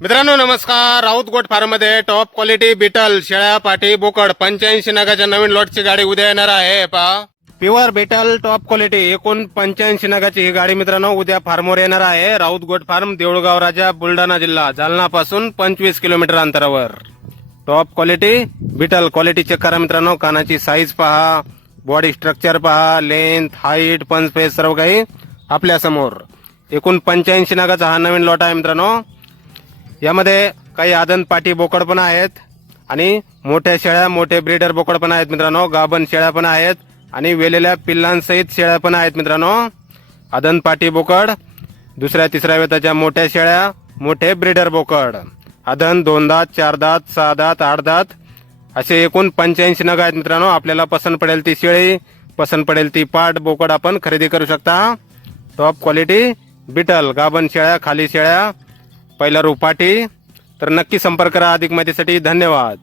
मित्रांनो नमस्कार. Raut goat farm मध्ये टॉप क्वालिटी बीटल शेळ्या पाटी बोकड 85 नगाच्या नवीन लॉटची गाडी उद्या येणार आहे. पहा, प्युअर बीटल टॉप क्वालिटी एकूण 85 नगाची ही गाडी मित्रांनो उद्या फार्मवर येणार आहे. राऊत गोट फार्म, देऊळगाव राजा, बुलढाणा जिल्हा, जालना पासून 25 किलोमीटर अंतरावर. Top quality Beetal quality check करा मित्रांनो. कानाची साईज पहा, बॉडी स्ट्रक्चर पहा, लेंथ, हाईट, पंच फेस सर्व काही आपल्या समोर. एकूण 85 नगाचा हा नवीन लॉट आहे मित्रांनो. यामध्ये काही आदन पाटी बोकड पण आहेत आणि मोठ्या शेळ्या, मोठे ब्रीडर बोकड पण आहेत मित्रांनो. गाभण शेळ्या पण आहेत आणि वेलेल्या पिल्लांसहित शेळ्या पण आहेत मित्रांनो. आदन पाटी बोकड, दुसऱ्या तिसऱ्या वेताच्या मोठ्या शेळ्या, मोठे ब्रीडर बोकड, आदन 2 दात, 4 दात, 6 दात, 8 दात असे एकूण 85 नग आहेत मित्रांनो. आपल्याला पसंत पडेल ती शेळी, पसंत पडेल ती पाट बोकड आपण खरेदी करू शकता. टॉप क्वालिटी बीटल, गाभण शेळ्या, खाली शेळ्या, पहिला रुपाटी. तर नक्की संपर्क करा अधिक माहितीसाठी. धन्यवाद.